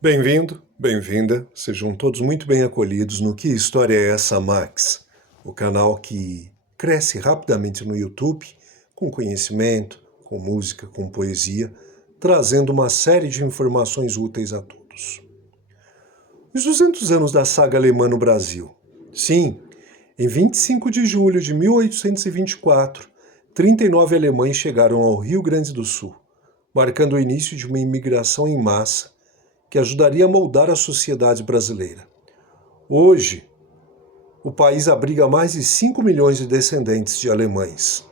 Bem-vindo, bem-vinda, sejam todos muito bem acolhidos no Que História é essa, Max? O canal que cresce rapidamente no YouTube, com conhecimento, com música, com poesia, trazendo uma série de informações úteis a todos. Os 200 anos da saga alemã no Brasil. Sim, em 25 de julho de 1824, 39 alemães chegaram ao Rio Grande do Sul, marcando o início de uma imigração em massa que ajudaria a moldar a sociedade brasileira. Hoje, o país abriga mais de 5 milhões de descendentes de alemães.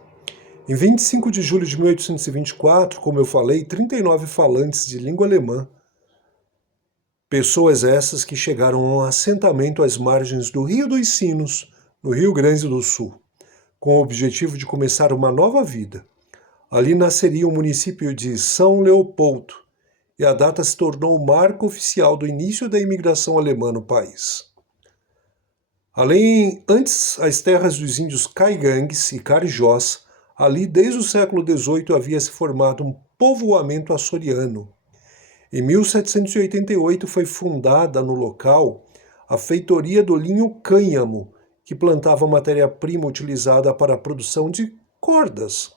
Em 25 de julho de 1824, como eu falei, 39 falantes de língua alemã, pessoas essas que chegaram a um assentamento às margens do Rio dos Sinos, no Rio Grande do Sul, com o objetivo de começar uma nova vida. Ali nasceria o município de São Leopoldo, e a data se tornou o marco oficial do início da imigração alemã no país. Antes, as terras dos índios caigangues e carijós, ali desde o século XVIII havia se formado um povoamento açoriano. Em 1788 foi fundada no local a feitoria do linho cânhamo, que plantava matéria-prima utilizada para a produção de cordas.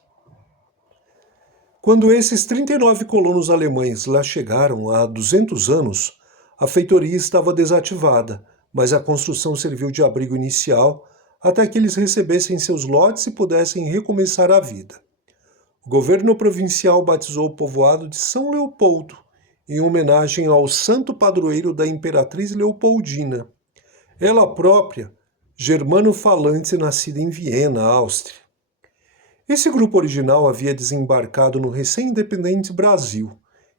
Quando esses 39 colonos alemães lá chegaram há 200 anos, a feitoria estava desativada, mas a construção serviu de abrigo inicial até que eles recebessem seus lotes e pudessem recomeçar a vida. O governo provincial batizou o povoado de São Leopoldo, em homenagem ao santo padroeiro da imperatriz Leopoldina, ela própria, germano-falante nascida em Viena, Áustria. Esse grupo original havia desembarcado no recém-independente Brasil,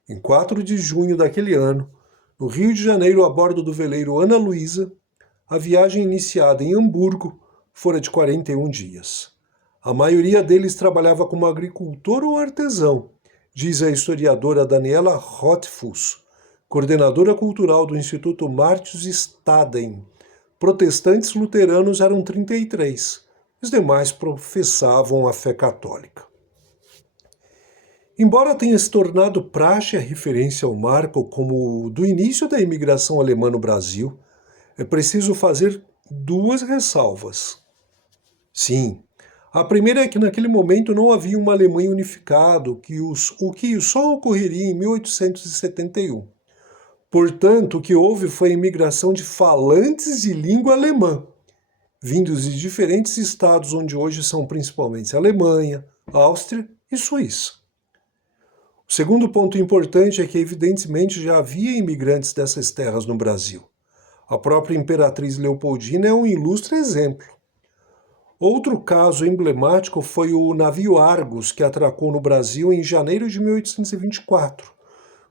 em 4 de junho daquele ano, no Rio de Janeiro a bordo do veleiro Ana Luísa. A viagem iniciada em Hamburgo fora de 41 dias. A maioria deles trabalhava como agricultor ou artesão, diz a historiadora Daniela Rothfuss, coordenadora cultural do Instituto Martius Staden. Protestantes luteranos eram 33. Os demais professavam a fé católica. Embora tenha se tornado praxe a referência ao marco como do início da imigração alemã no Brasil, é preciso fazer duas ressalvas. Sim, a primeira é que naquele momento não havia uma Alemanha unificada, o que só ocorreria em 1871. Portanto, o que houve foi a imigração de falantes de língua alemã, vindos de diferentes estados onde hoje são principalmente Alemanha, Áustria e Suíça. O segundo ponto importante é que evidentemente já havia imigrantes dessas terras no Brasil. A própria imperatriz Leopoldina é um ilustre exemplo. Outro caso emblemático foi o navio Argos, que atracou no Brasil em janeiro de 1824,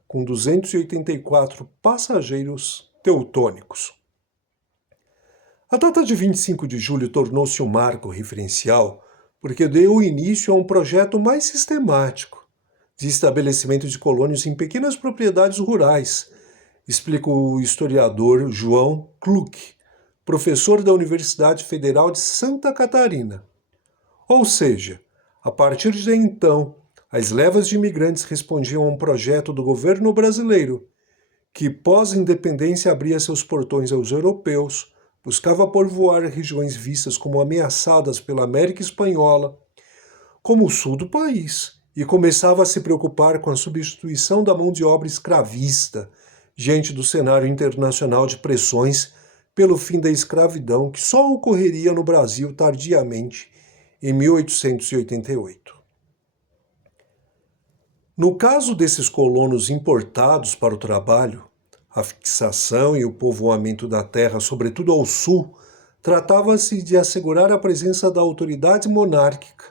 com 284 passageiros teutônicos. A data de 25 de julho tornou-se um marco referencial porque deu início a um projeto mais sistemático de estabelecimento de colônias em pequenas propriedades rurais, explica o historiador João Kluck, professor da Universidade Federal de Santa Catarina. Ou seja, a partir de então, as levas de imigrantes respondiam a um projeto do governo brasileiro, que pós-independência abria seus portões aos europeus, buscava povoar regiões vistas como ameaçadas pela América Espanhola, como o sul do país, e começava a se preocupar com a substituição da mão de obra escravista, diante do cenário internacional de pressões pelo fim da escravidão, que só ocorreria no Brasil tardiamente, em 1888. No caso desses colonos importados para o trabalho, a fixação e o povoamento da terra, sobretudo ao sul, tratava-se de assegurar a presença da autoridade monárquica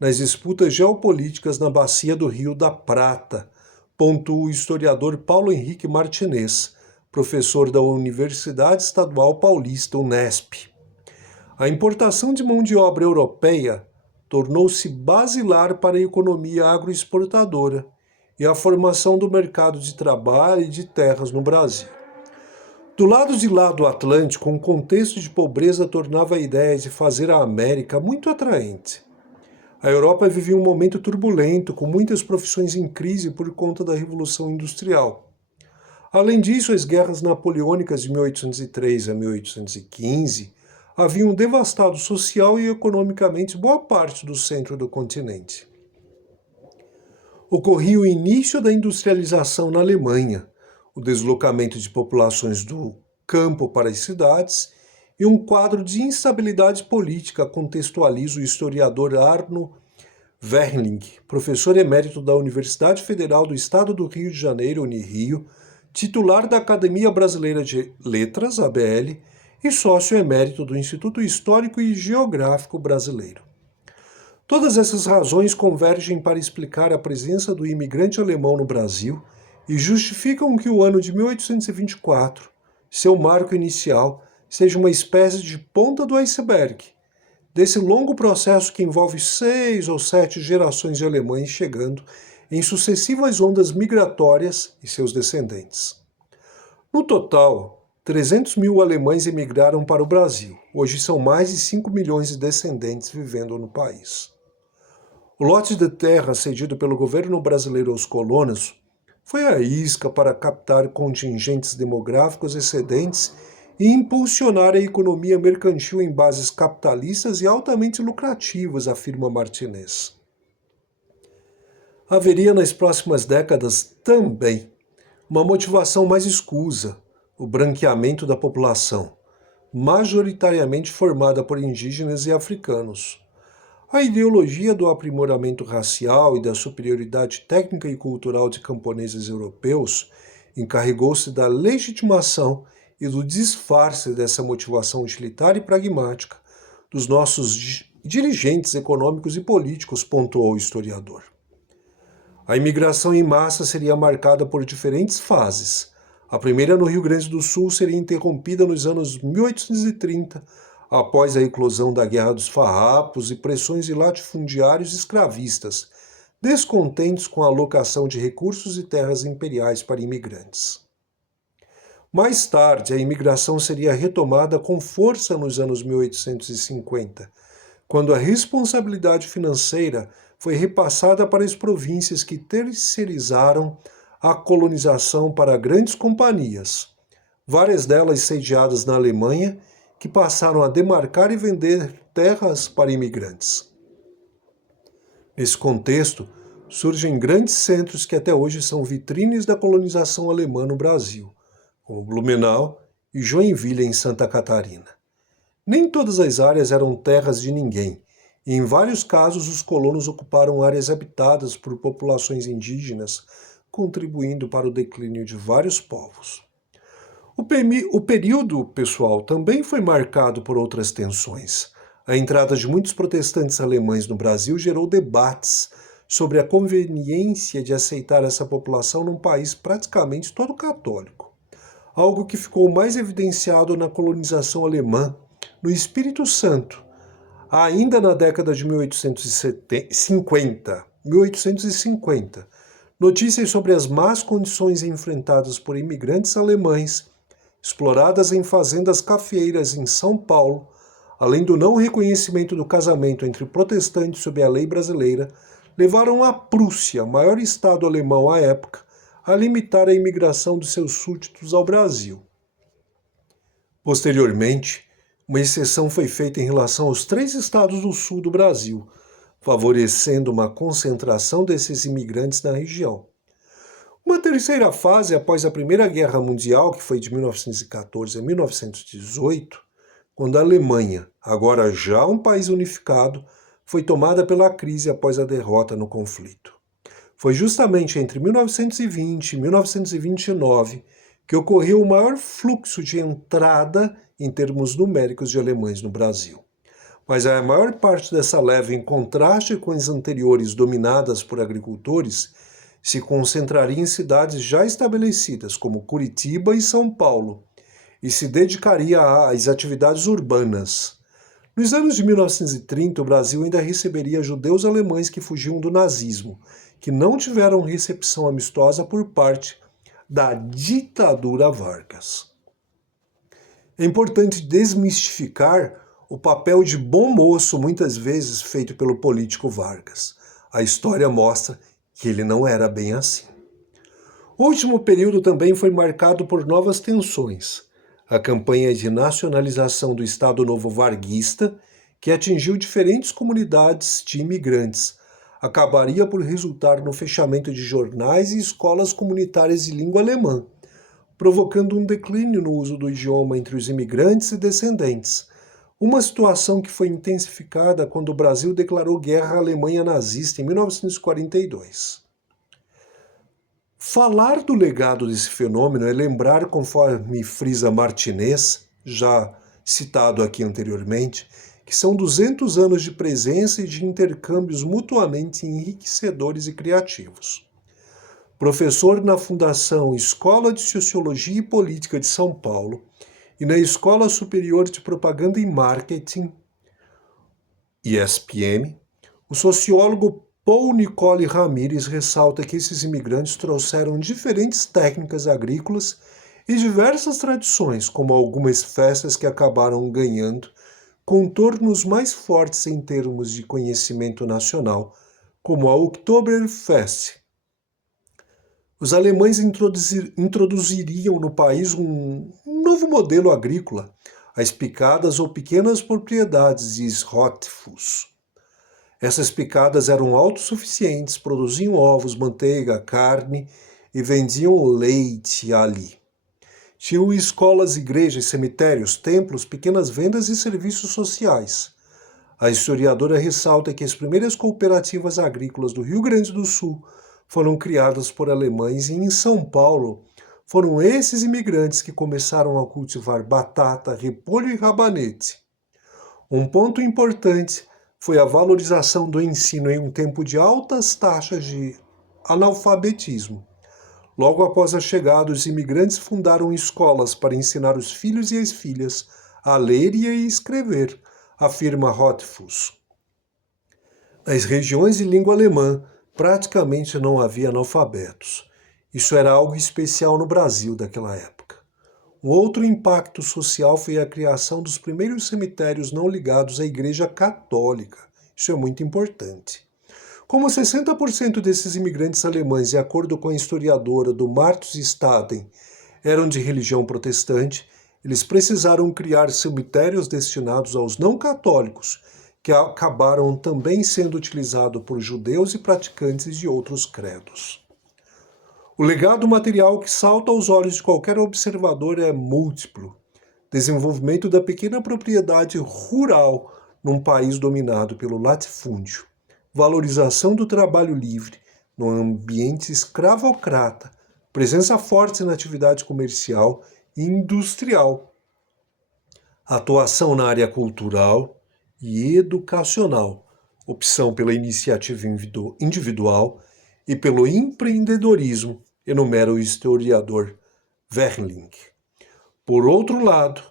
nas disputas geopolíticas na bacia do Rio da Prata, pontua o historiador Paulo Henrique Martinez, professor da Universidade Estadual Paulista, Unesp. A importação de mão de obra europeia tornou-se basilar para a economia agroexportadora e a formação do mercado de trabalho e de terras no Brasil. Do lado de lá do Atlântico, um contexto de pobreza tornava a ideia de fazer a América muito atraente. A Europa vivia um momento turbulento, com muitas profissões em crise por conta da Revolução Industrial. Além disso, as guerras napoleônicas de 1803 a 1815 haviam devastado social e economicamente boa parte do centro do continente. Ocorria o início da industrialização na Alemanha, o deslocamento de populações do campo para as cidades e um quadro de instabilidade política, contextualiza o historiador Arno Wehling, professor emérito da Universidade Federal do Estado do Rio de Janeiro, Unirio, titular da Academia Brasileira de Letras, ABL, e sócio emérito do Instituto Histórico e Geográfico Brasileiro. Todas essas razões convergem para explicar a presença do imigrante alemão no Brasil e justificam que o ano de 1824, seu marco inicial, seja uma espécie de ponta do iceberg, desse longo processo que envolve 6 ou 7 gerações de alemães chegando em sucessivas ondas migratórias e seus descendentes. No total, 300 mil alemães emigraram para o Brasil. Hoje são mais de 5 milhões de descendentes vivendo no país. O lote de terra cedido pelo governo brasileiro aos colonos foi a isca para captar contingentes demográficos excedentes e impulsionar a economia mercantil em bases capitalistas e altamente lucrativas, afirma Martinez. Haveria nas próximas décadas também uma motivação mais escusa, o branqueamento da população, majoritariamente formada por indígenas e africanos. A ideologia do aprimoramento racial e da superioridade técnica e cultural de camponeses europeus encarregou-se da legitimação e do disfarce dessa motivação utilitária e pragmática dos nossos dirigentes econômicos e políticos, pontuou o historiador. A imigração em massa seria marcada por diferentes fases. A primeira, no Rio Grande do Sul, seria interrompida nos anos 1830, após a eclosão da Guerra dos Farrapos e pressões de latifundiários escravistas, descontentes com a alocação de recursos e terras imperiais para imigrantes. Mais tarde, a imigração seria retomada com força nos anos 1850, quando a responsabilidade financeira foi repassada para as províncias que terceirizaram a colonização para grandes companhias, várias delas sediadas na Alemanha, que passaram a demarcar e vender terras para imigrantes. Nesse contexto, surgem grandes centros que até hoje são vitrines da colonização alemã no Brasil, como Blumenau e Joinville, em Santa Catarina. Nem todas as áreas eram terras de ninguém, e em vários casos os colonos ocuparam áreas habitadas por populações indígenas, contribuindo para o declínio de vários povos. O período, pessoal, também foi marcado por outras tensões. A entrada de muitos protestantes alemães no Brasil gerou debates sobre a conveniência de aceitar essa população num país praticamente todo católico, algo que ficou mais evidenciado na colonização alemã no Espírito Santo, ainda na década de 1850. Notícias sobre as más condições enfrentadas por imigrantes alemães exploradas em fazendas cafeeiras em São Paulo, além do não reconhecimento do casamento entre protestantes sob a lei brasileira, levaram a Prússia, maior estado alemão à época, a limitar a imigração de seus súditos ao Brasil. Posteriormente, uma exceção foi feita em relação aos 3 estados do sul do Brasil, favorecendo uma concentração desses imigrantes na região. Uma terceira fase, após a Primeira Guerra Mundial, que foi de 1914 a 1918, quando a Alemanha, agora já um país unificado, foi tomada pela crise após a derrota no conflito. Foi justamente entre 1920 e 1929 que ocorreu o maior fluxo de entrada em termos numéricos de alemães no Brasil. Mas a maior parte dessa leva, em contraste com as anteriores dominadas por agricultores, se concentraria em cidades já estabelecidas, como Curitiba e São Paulo, e se dedicaria às atividades urbanas. Nos anos de 1930, o Brasil ainda receberia judeus alemães que fugiam do nazismo, que não tiveram recepção amistosa por parte da ditadura Vargas. É importante desmistificar o papel de bom moço muitas vezes feito pelo político Vargas. A história mostra que ele não era bem assim. O último período também foi marcado por novas tensões. A campanha de nacionalização do Estado Novo Varguista, que atingiu diferentes comunidades de imigrantes, acabaria por resultar no fechamento de jornais e escolas comunitárias de língua alemã, provocando um declínio no uso do idioma entre os imigrantes e descendentes. Uma situação que foi intensificada quando o Brasil declarou guerra à Alemanha nazista em 1942. Falar do legado desse fenômeno é lembrar, conforme frisa Martinez, já citado aqui anteriormente, que são 200 anos de presença e de intercâmbios mutuamente enriquecedores e criativos. Professor na Fundação Escola de Sociologia e Política de São Paulo e na Escola Superior de Propaganda e Marketing, ESPM, o sociólogo Paul Nicole Ramírez ressalta que esses imigrantes trouxeram diferentes técnicas agrícolas e diversas tradições, como algumas festas que acabaram ganhando contornos mais fortes em termos de conhecimento nacional, como a Oktoberfest. Os alemães introduziriam no país um novo modelo agrícola, as picadas ou pequenas propriedades de Schrottfuss. Essas picadas eram autossuficientes, produziam ovos, manteiga, carne e vendiam leite ali. Tinham escolas, igrejas, cemitérios, templos, pequenas vendas e serviços sociais. A historiadora ressalta que as primeiras cooperativas agrícolas do Rio Grande do Sul foram criadas por alemães e em São Paulo foram esses imigrantes que começaram a cultivar batata, repolho e rabanete. Um ponto importante foi a valorização do ensino em um tempo de altas taxas de analfabetismo. Logo após a chegada, os imigrantes fundaram escolas para ensinar os filhos e as filhas a ler e a escrever, afirma Rothfuss. Nas regiões de língua alemã, praticamente não havia analfabetos. Isso era algo especial no Brasil daquela época. Um outro impacto social foi a criação dos primeiros cemitérios não ligados à Igreja Católica. Isso é muito importante. Como 60% desses imigrantes alemães, de acordo com a historiadora do Martus Staden, eram de religião protestante, eles precisaram criar cemitérios destinados aos não católicos, que acabaram também sendo utilizados por judeus e praticantes de outros credos. O legado material que salta aos olhos de qualquer observador é múltiplo. Desenvolvimento da pequena propriedade rural num país dominado pelo latifúndio. Valorização do trabalho livre num ambiente escravocrata. Presença forte na atividade comercial e industrial. Atuação na área cultural e educacional. Opção pela iniciativa individual e pelo empreendedorismo, enumera o historiador Werling. Por outro lado,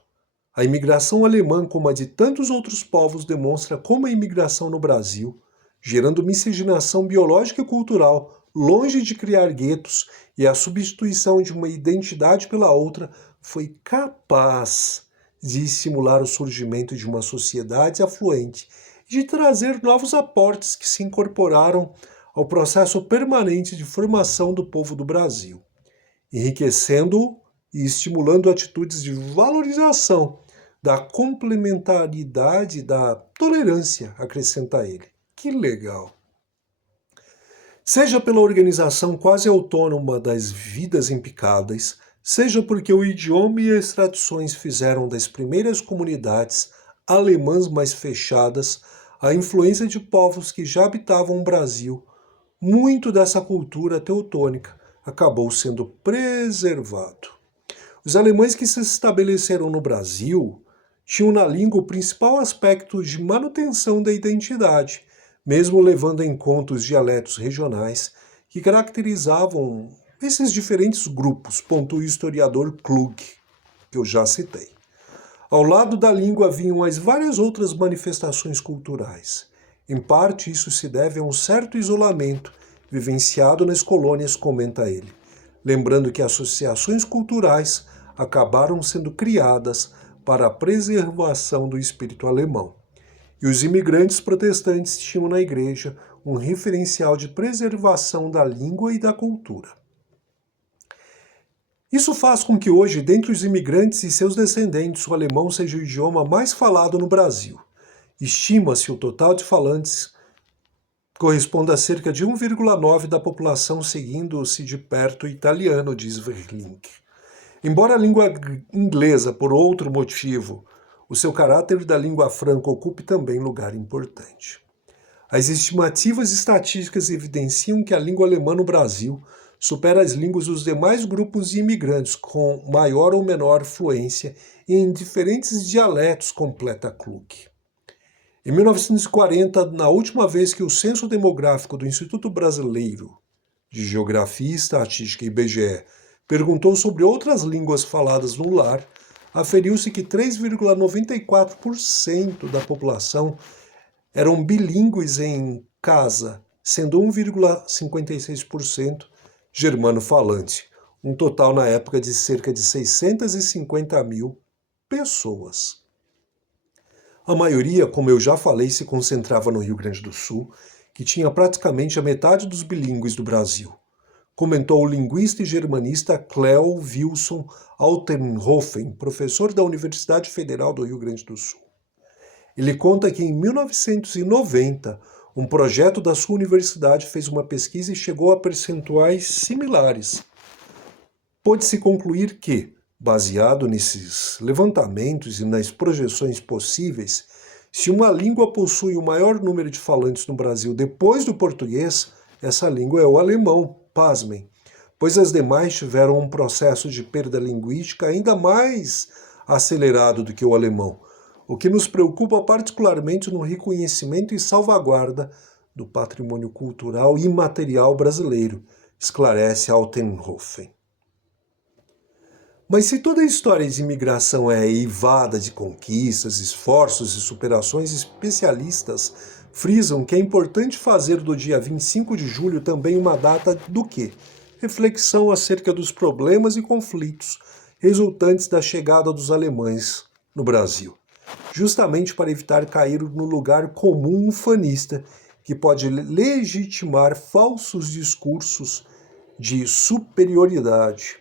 a imigração alemã, como a de tantos outros povos, demonstra como a imigração no Brasil, gerando miscigenação biológica e cultural, longe de criar guetos e a substituição de uma identidade pela outra, foi capaz de estimular o surgimento de uma sociedade afluente e de trazer novos aportes que se incorporaram ao processo permanente de formação do povo do Brasil, enriquecendo-o e estimulando atitudes de valorização da complementaridade e da tolerância, acrescenta ele. Que legal! Seja pela organização quase autônoma das vidas impicadas, seja porque o idioma e as tradições fizeram das primeiras comunidades alemãs mais fechadas a influência de povos que já habitavam o Brasil, muito dessa cultura teutônica acabou sendo preservado. Os alemães que se estabeleceram no Brasil tinham na língua o principal aspecto de manutenção da identidade, mesmo levando em conta os dialetos regionais que caracterizavam esses diferentes grupos, pontua o historiador Klug, que eu já citei. Ao lado da língua vinham as várias outras manifestações culturais. Em parte, isso se deve a um certo isolamento vivenciado nas colônias, comenta ele, lembrando que associações culturais acabaram sendo criadas para a preservação do espírito alemão. E os imigrantes protestantes tinham na igreja um referencial de preservação da língua e da cultura. Isso faz com que hoje, dentre os imigrantes e seus descendentes, o alemão seja o idioma mais falado no Brasil. Estima-se o total de falantes corresponde a cerca de 1,9% da população, seguindo-se de perto o italiano, diz Verlink. Embora a língua inglesa, por outro motivo, o seu caráter da língua franca ocupe também lugar importante. As estimativas estatísticas evidenciam que a língua alemã no Brasil supera as línguas dos demais grupos de imigrantes, com maior ou menor fluência em diferentes dialetos, completa Kluck. Em 1940, na última vez que o Censo Demográfico do Instituto Brasileiro de Geografia e Estatística, IBGE, perguntou sobre outras línguas faladas no lar, aferiu-se que 3,94% da população eram bilíngues em casa, sendo 1,56% germano-falante, um total na época de cerca de 650 mil pessoas. A maioria, como eu já falei, se concentrava no Rio Grande do Sul, que tinha praticamente a metade dos bilíngues do Brasil, comentou o linguista e germanista Cleo Wilson Altenhofen, professor da Universidade Federal do Rio Grande do Sul. Ele conta que em 1990, um projeto da sua universidade fez uma pesquisa e chegou a percentuais similares. Pôde-se concluir que, baseado nesses levantamentos e nas projeções possíveis, se uma língua possui o maior número de falantes no Brasil depois do português, essa língua é o alemão, pasmem, pois as demais tiveram um processo de perda linguística ainda mais acelerado do que o alemão, o que nos preocupa particularmente no reconhecimento e salvaguarda do patrimônio cultural e imaterial brasileiro, esclarece Altenhofen. Mas se toda a história de imigração é eivada de conquistas, esforços e superações, especialistas frisam que é importante fazer do dia 25 de julho também uma data do quê? Reflexão acerca dos problemas e conflitos resultantes da chegada dos alemães no Brasil, justamente para evitar cair no lugar comum ufanista que pode legitimar falsos discursos de superioridade.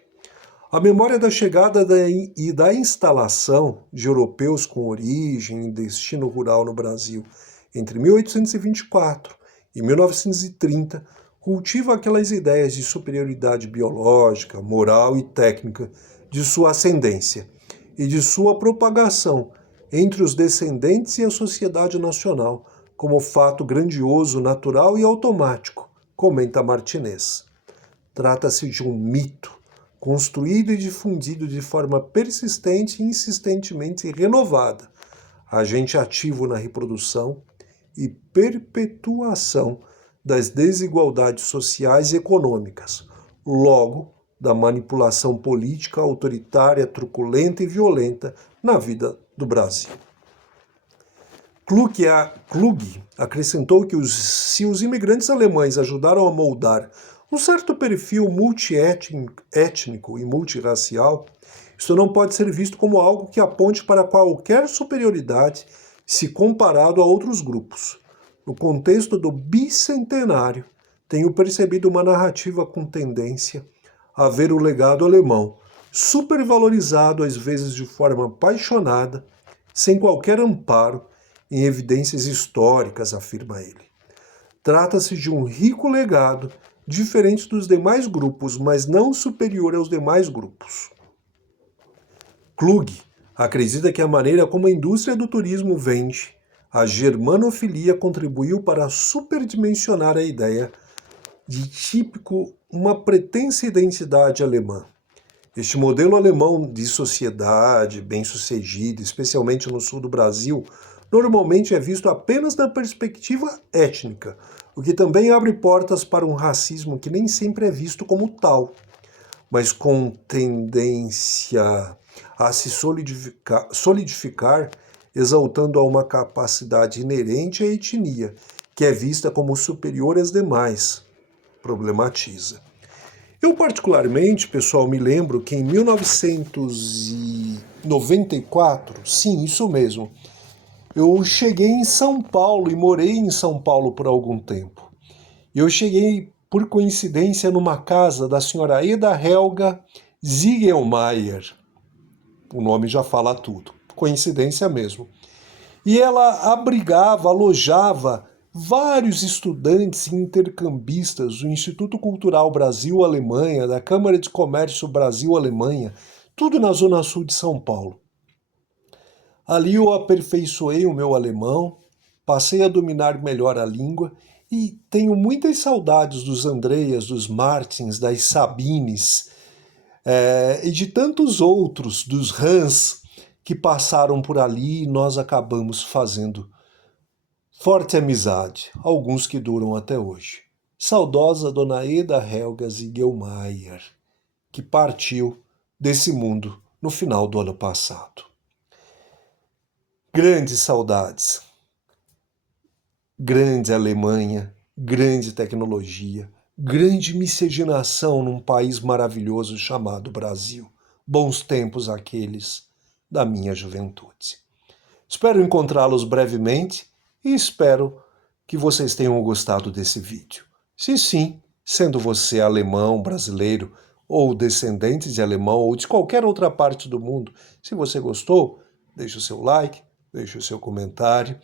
A memória da chegada e da instalação de europeus com origem e destino rural no Brasil entre 1824 e 1930 cultiva aquelas ideias de superioridade biológica, moral e técnica de sua ascendência e de sua propagação entre os descendentes e a sociedade nacional como fato grandioso, natural e automático, comenta Martinez. Trata-se de um mito construído e difundido de forma persistente e insistentemente renovada, agente ativo na reprodução e perpetuação das desigualdades sociais e econômicas, logo da manipulação política autoritária, truculenta e violenta na vida do Brasil. Klug acrescentou que se os imigrantes alemães ajudaram a moldar um certo perfil multiétnico e multirracial, isso não pode ser visto como algo que aponte para qualquer superioridade se comparado a outros grupos. No contexto do bicentenário, tenho percebido uma narrativa com tendência a ver o legado alemão supervalorizado, às vezes de forma apaixonada, sem qualquer amparo em evidências históricas, afirma ele. Trata-se de um rico legado diferente dos demais grupos, mas não superior aos demais grupos. Klug acredita que a maneira como a indústria do turismo vende a germanofilia contribuiu para superdimensionar a ideia de típico uma pretensa identidade alemã. Este modelo alemão de sociedade bem-sucedida, especialmente no sul do Brasil, normalmente é visto apenas na perspectiva étnica, o que também abre portas para um racismo que nem sempre é visto como tal, mas com tendência a se solidificar, exaltando a uma capacidade inerente à etnia, que é vista como superior às demais, problematiza. Eu particularmente, pessoal, me lembro que em 1994, sim, isso mesmo, eu cheguei em São Paulo e morei em São Paulo por algum tempo. Eu cheguei, por coincidência, numa casa da senhora Eda Helga Ziegelmeier. O nome já fala tudo. Coincidência mesmo. E ela abrigava, alojava vários estudantes e intercambistas do Instituto Cultural Brasil-Alemanha, da Câmara de Comércio Brasil-Alemanha, tudo na Zona Sul de São Paulo. Ali eu aperfeiçoei o meu alemão, passei a dominar melhor a língua e tenho muitas saudades dos Andreas, dos Martins, das Sabines e de tantos outros, dos Hans, que passaram por ali e nós acabamos fazendo forte amizade, alguns que duram até hoje. Saudosa Dona Eda Helga Ziegelmeier, que partiu desse mundo no final do ano passado. Grandes saudades. Grande Alemanha, grande tecnologia, grande miscigenação num país maravilhoso chamado Brasil. Bons tempos aqueles da minha juventude. Espero encontrá-los brevemente e espero que vocês tenham gostado desse vídeo. Se sim, sendo você alemão, brasileiro, ou descendente de alemão, ou de qualquer outra parte do mundo, se você gostou, deixe o seu like, deixe o seu comentário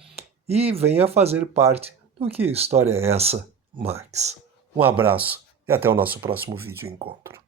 e venha fazer parte do Que História é Essa, Max? Um abraço e até o nosso próximo vídeo encontro.